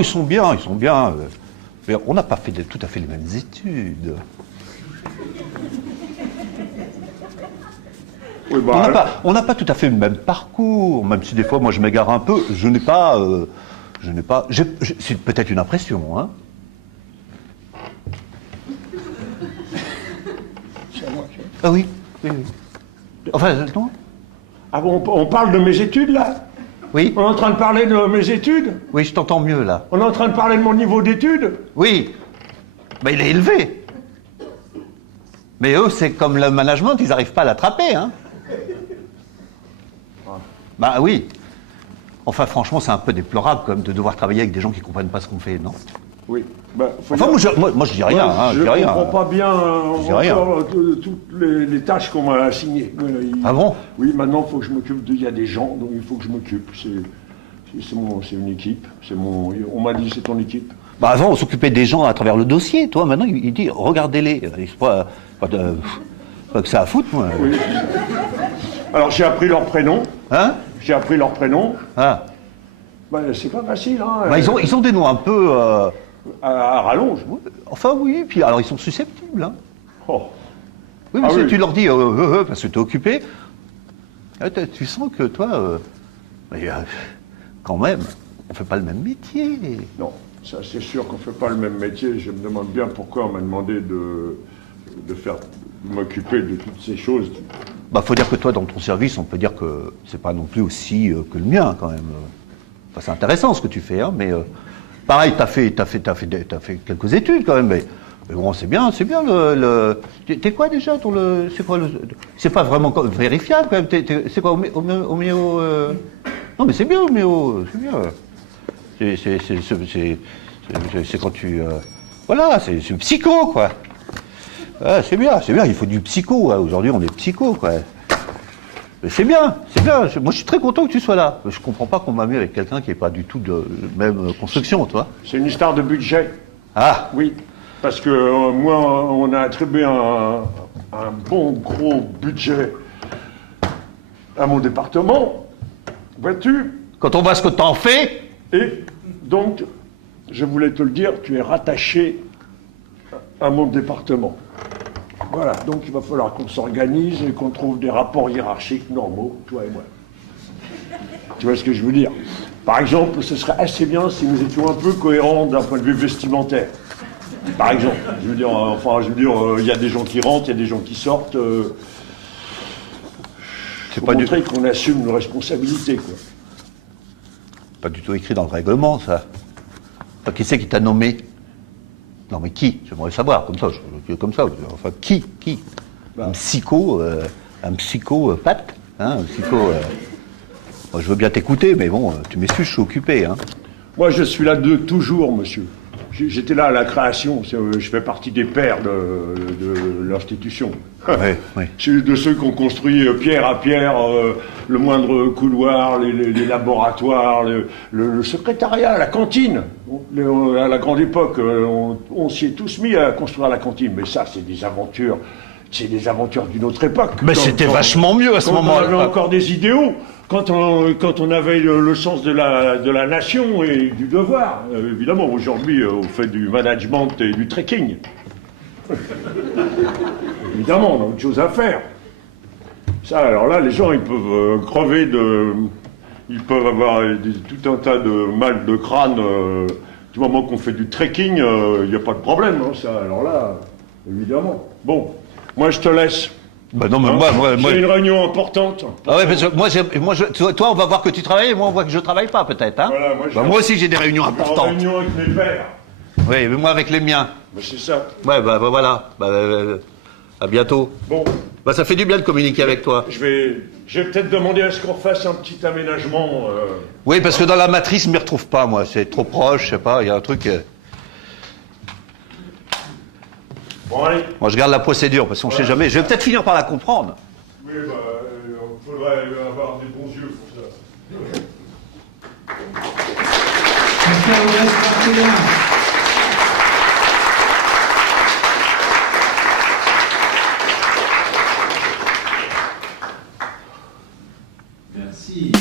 ils sont bien, ils sont bien. Mais on n'a pas fait tout à fait les mêmes études. Oui, bah, On n'a pas tout à fait le même parcours, même si des fois, moi, je m'égare un peu. Je n'ai pas... c'est peut-être une impression, hein. Ah oui, oui, oui. Enfin, non. Ah bon, on parle de mes études, là? Oui, On est en train de parler de mes études? oui, je t'entends mieux, là. On est en train de parler de mon niveau d'études? Oui, mais il est élevé. Mais eux, c'est comme le management, ils n'arrivent pas à l'attraper, hein. Bah oui. Enfin, franchement, c'est un peu déplorable, quand même, de devoir travailler avec des gens qui ne comprennent pas ce qu'on fait, non? Oui. Ben, Enfin, moi, je dis rien, ouais, hein, je dis rien. Je comprends pas bien dis rien. encore toutes les tâches qu'on m'a assignées. Ah bon? Oui, maintenant, il faut que je m'occupe il y a des gens, donc il faut que je m'occupe. C'est une équipe. On m'a dit, c'est ton équipe. Bah avant, on s'occupait des gens à travers le dossier, toi. Maintenant, il dit, regardez-les. Pas que ça à foutre, moi. Oui. Alors, j'ai appris leur prénom. Hein? J'ai appris leur prénom. Ah. Ben, c'est pas facile, hein. Bah, ils ont des noms un peu... À rallonge. Enfin, oui, puis alors, ils sont susceptibles, hein. Oh. Oui, mais Ah si oui. tu leur dis, parce que t'es occupé, tu sens que toi, mais, quand même, on fait pas le même métier. Non, ça c'est sûr qu'on fait pas le même métier. Je me demande bien pourquoi on m'a demandé de m'occuper de toutes ces choses. Bah, faut dire que toi, dans ton service, on peut dire que c'est pas non plus aussi que le mien, quand même. Enfin, c'est intéressant ce que tu fais, hein, mais pareil, t'as fait quelques études, quand même, mais bon, c'est bien T'es quoi déjà c'est quoi c'est pas vraiment vérifiable, quand même. C'est quoi, homéo, non, mais c'est bien, homéo, c'est bien. C'est quand tu, voilà, c'est psycho, quoi. Ah, c'est bien, il faut du psycho, hein. Aujourd'hui on est psycho, quoi. C'est bien. Moi je suis très content que tu sois là. Je comprends pas qu'on m'a mis avec quelqu'un qui n'est pas du tout de même construction, toi. C'est une histoire de budget. Ah, Oui, parce que moi, on a attribué un bon gros budget à mon département, vois-tu? quand on voit ce que t'en fais, Et donc, je voulais te le dire, tu es rattaché à mon département. Voilà, donc il va falloir qu'on s'organise et qu'on trouve des rapports hiérarchiques normaux, toi et moi. Tu vois ce que je veux dire? Par exemple, ce serait assez bien si nous étions un peu cohérents d'un point de vue vestimentaire. Par exemple, il y a des gens qui rentrent, il y a des gens qui sortent. c'est Faut pas montrer qu'on assume nos responsabilités, quoi. pas du tout écrit dans le règlement, ça. Enfin, qui c'est qui t'a nommé? Non, mais qui? J'aimerais savoir, comme ça. Enfin, qui? Bah. Un psychopathe, hein, un psycho. Moi, je veux bien t'écouter, mais bon, tu m'excuses, je suis occupé, hein. Moi, je suis là de toujours, monsieur. J'étais là à la création, je fais partie des pères de l'institution. Ouais. Je suis de ceux qui ont construit pierre à pierre le moindre couloir, les laboratoires, le secrétariat, la cantine. À la grande époque, on s'y est tous mis à construire la cantine, mais ça, c'est des aventures. C'est des aventures d'une autre époque. Mais c'était vachement mieux à ce moment-là. On avait encore des idéaux. Quand on avait le sens de la nation et du devoir. Évidemment, aujourd'hui, on fait du management et du trekking. Évidemment, on a autre chose à faire. Ça, alors là, les gens, ils peuvent crever ils peuvent avoir tout un tas de mal de crâne. Du moment qu'on fait du trekking, il n'y a pas de problème, hein, ça. Alors là, évidemment. Bon, moi, je te laisse. Bah non, mais Hein, moi. J'ai une réunion importante. Ah ouais, parce que toi, on va voir que tu travailles, et moi, on voit que je travaille pas, peut-être, hein. Voilà, moi aussi, j'ai des réunions En importantes. réunion avec mes pères. Oui, mais moi, avec les miens. Mais c'est ça. Ouais, bah voilà. À bientôt. Bon, Bah, ça fait du bien de communiquer avec toi. je vais peut-être demander à ce qu'on fasse un petit aménagement. Oui, parce que dans la matrice, je m'y retrouve pas, moi. C'est trop proche, je sais pas, il y a un truc. Bon, allez. Moi, je garde la procédure, parce qu'on sait jamais. Je vais peut-être finir par la comprendre. Oui, bah, il faudrait avoir des bons yeux pour ça. Merci.